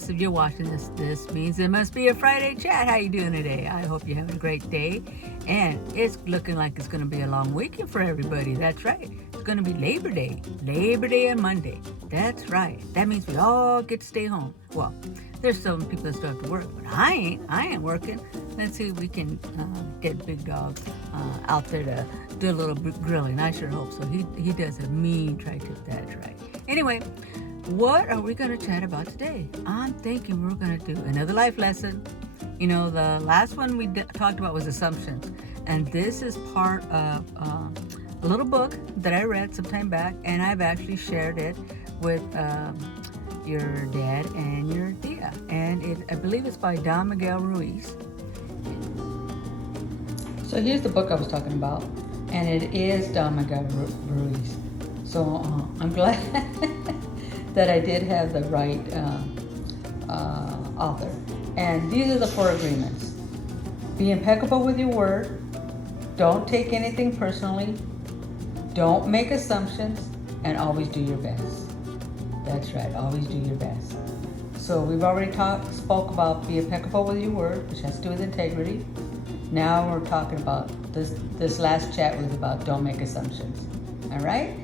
regardless if you're watching this means it must be a Friday chat. How you doing today? I hope you're having a great day. And it's looking like it's going to be a long weekend for everybody. That's right. It's going to be Labor Day and Monday. That's right. That means we all get to stay home. Well, there's some people that still have to work, but I ain't working. Let's see if we can get Big Dog out there to do a little grilling. I sure hope so. He does a mean tri-tip. That's right. Anyway, what are we going to chat about today? I'm thinking we're going to do another life lesson. You know, the last one we talked about was assumptions. And this is part of a little book that I read some time back. And I've actually shared it with your dad and your Dia. And I believe it's by Don Miguel Ruiz. So here's the book I was talking about. And it is Don Miguel Ruiz. So I'm glad that I did have the right author. And these are the 4 agreements. Be impeccable with your word. Don't take anything personally. Don't make assumptions. And always do your best. That's right, always do your best. So we've already spoke about be impeccable with your word, which has to do with integrity. Now we're talking about this last chat was about don't make assumptions. All right?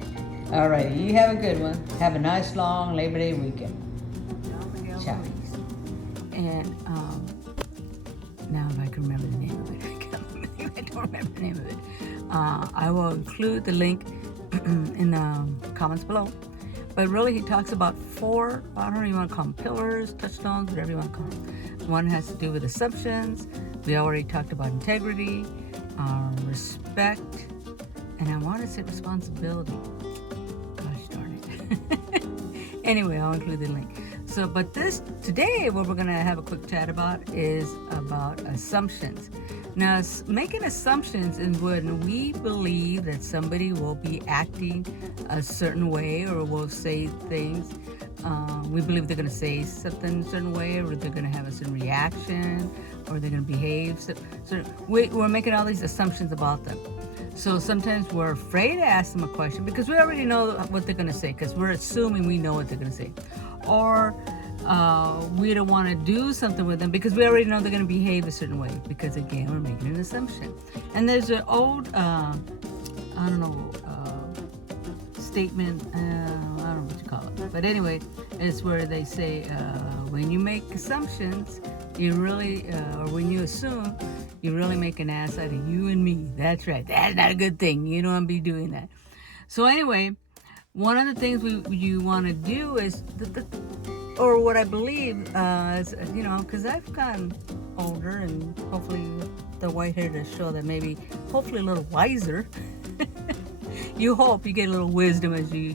All right, you have a good one. Have a nice long Labor Day weekend. Ciao. And now if I can remember the name of it. I don't remember the name of it. I will include the link in the comments below. But really he talks about 4, I don't know if you want to call them pillars, touchstones, whatever you want to call them. One has to do with assumptions. We already talked about integrity, respect, and I want to say responsibility. Gosh darn it. Anyway, I'll include the link. So, but today, what we're going to have a quick chat about is about assumptions. Now, making assumptions is when we believe that somebody will be acting a certain way or will say things. We believe they're going to say something a certain way, or they're going to have a certain reaction, or they're going to behave. So we're making all these assumptions about them. So sometimes we're afraid to ask them a question because we already know what they're going to say, because we're assuming we know what they're going to say. Or we don't want to do something with them because we already know they're going to behave a certain way, because again, we're making an assumption. And there's an old, statement, I don't know what you call it. But anyway, it's where they say, when you make assumptions, you really, or when you assume, you really make an ass out of you and me. That's right. That's not a good thing. You don't want to be doing that. So anyway, one of the things you want to do is, or what I believe is, because I've gotten older and hopefully the white hair to show that maybe, hopefully a little wiser. You hope you get a little wisdom as you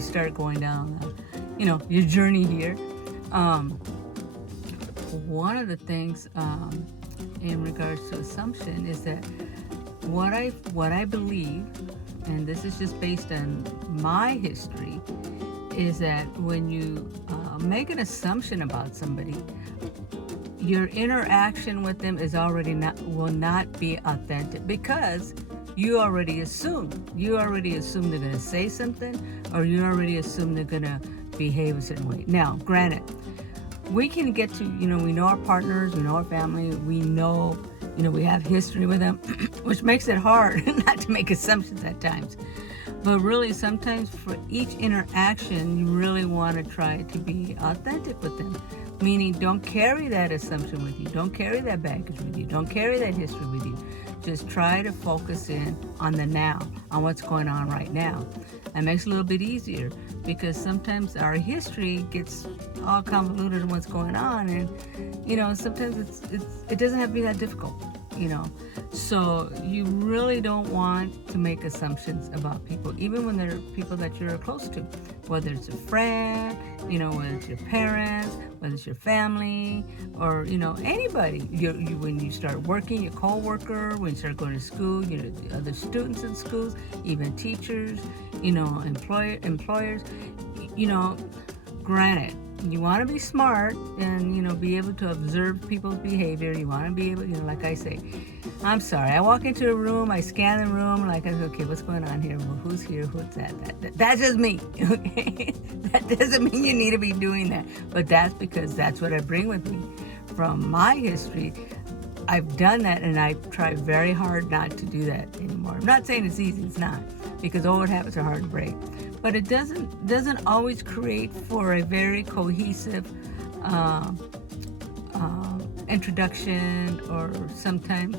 start going down, your journey here. One of the things in regards to assumption is that what I believe, and this is just based on my history, is that when you make an assumption about somebody, your interaction with them will not be authentic, because you already assume they're going to say something, or you already assume they're going to behave a certain way. Now, granted, we can get to, we know our partners, we know our family, we know, we have history with them, which makes it hard not to make assumptions at times. But really, sometimes for each interaction, you really want to try to be authentic with them. Meaning, don't carry that assumption with you. Don't carry that baggage with you. Don't carry that history with you. Just try to focus in on the now, on what's going on right now. That makes it a little bit easier, because sometimes our history gets all convoluted in what's going on, and sometimes it doesn't have to be that difficult. So you really don't want to make assumptions about people, even when they're people that you're close to, whether it's a friend, whether it's your parents, whether it's your family, or anybody. When you start working, your co-worker, when you start going to school, other students in schools, even teachers, employers. Granted, you want to be smart and, be able to observe people's behavior. You want to be able, like I say, I'm sorry. I walk into a room, I scan the room, like I say, okay, what's going on here? Well, who's here? Who's that? That's just me, okay? That doesn't mean you need to be doing that. But that's because that's what I bring with me from my history. I've done that, and I try very hard not to do that anymore. I'm not saying it's easy, it's not, because old habits are hard to break. But it doesn't always create for a very cohesive introduction, or sometimes,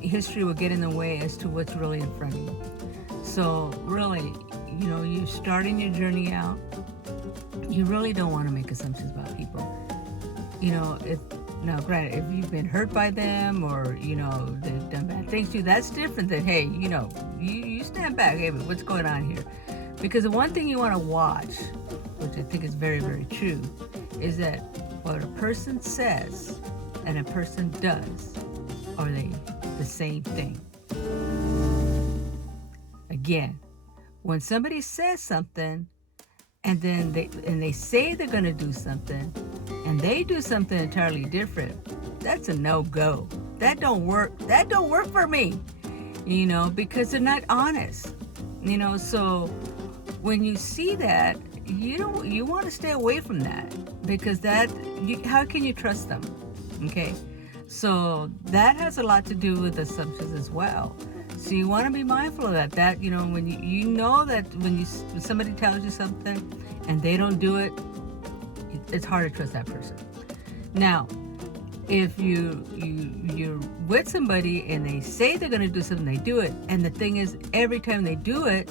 history will get in the way as to what's really in front of you. So really, you're starting your journey out. You really don't want to make assumptions about people. Now, granted, if you've been hurt by them, or, they've done bad things to you, that's different than, hey, you stand back, hey, but what's going on here? Because the one thing you want to watch, which I think is very, very true, is that what a person says and a person does, are they the same thing? Again, when somebody says something, and then they say they're going to do something, and they do something entirely different, that's a no-go. That don't work. That don't work for me, because they're not honest. So when you see that, you want to stay away from that, because how can you trust them? Okay, so that has a lot to do with assumptions as well. So you want to be mindful of that. That when you know that when somebody tells you something and they don't do it, it's hard to trust that person. Now, if you're with somebody and they say they're going to do something, they do it, and the thing is, every time they do it,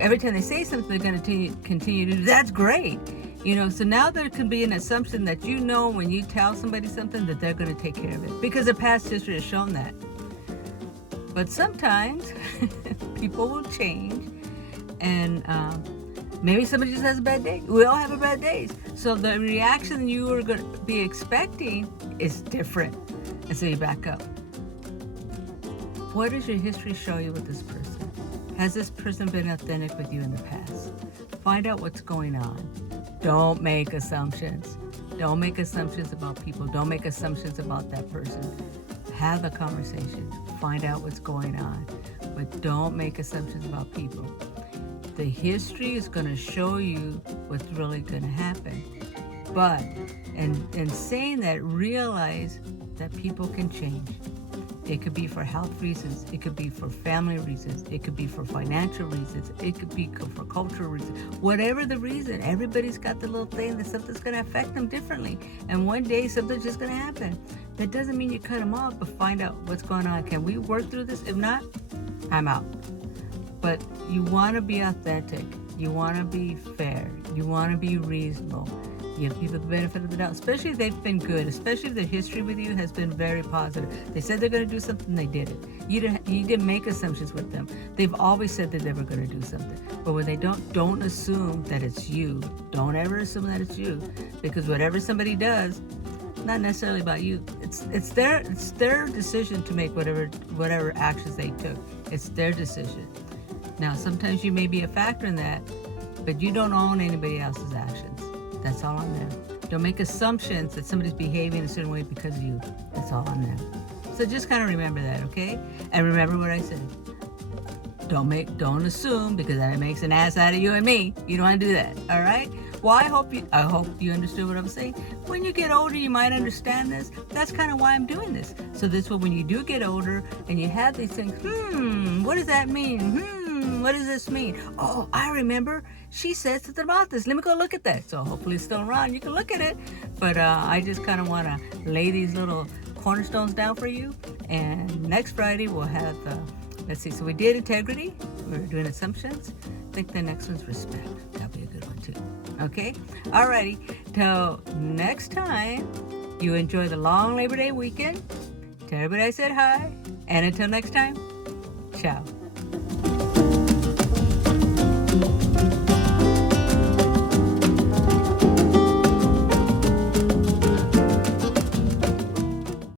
every time they say something, they're going to continue to do. That's great. So now there can be an assumption that when you tell somebody something that they're going to take care of it, because their past history has shown that. But sometimes people will change, and maybe somebody just has a bad day. We all have bad days. So the reaction you were going to be expecting is different. And so you back up. What does your history show you with this person? Has this person been authentic with you in the past? Find out what's going on. Don't make assumptions. Don't make assumptions about people. Don't make assumptions about that person. Have a conversation. Find out what's going on. But don't make assumptions about people. The history is going to show you what's really going to happen. But in saying that, realize that people can change. It could be for health reasons. It could be for family reasons. It could be for financial reasons. It could be for cultural reasons. Whatever the reason, everybody's got the little thing that something's going to affect them differently. And one day something's just going to happen. That doesn't mean you cut them off, but find out what's going on. Can we work through this? If not, I'm out. But you want to be authentic. You want to be fair. You want to be reasonable. Give people the benefit of the doubt, especially if they've been good, especially if their history with you has been very positive. They said they're going to do something, they did it. You didn't make assumptions with them. They've always said that they were going to do something. But when they don't assume that it's you. Don't ever assume that it's you, because whatever somebody does, not necessarily about you. It's their decision to make whatever actions they took. It's their decision. Now, sometimes you may be a factor in that, but you don't own anybody else's actions. That's all on them. Don't make assumptions that somebody's behaving a certain way because of you. That's all on them. So just kind of remember that, okay? And remember what I said. Don't assume, because that makes an ass out of you and me. You don't want to do that, all right? Well, I hope you understood what I'm saying. When you get older, you might understand this. That's kind of why I'm doing this. So this way, when you do get older and you have these things, what does that mean? What does this mean? Oh, I remember she said something about this. Let me go look at that. So hopefully it's still around. You can look at it. But I just kind of want to lay these little cornerstones down for you. And next Friday we'll have, let's see. So we did integrity. We're doing assumptions. I think the next one's respect. That'll be a good one too. Okay? Alrighty. Till next time, you enjoy the long Labor Day weekend. Tell everybody I said hi. And until next time, ciao.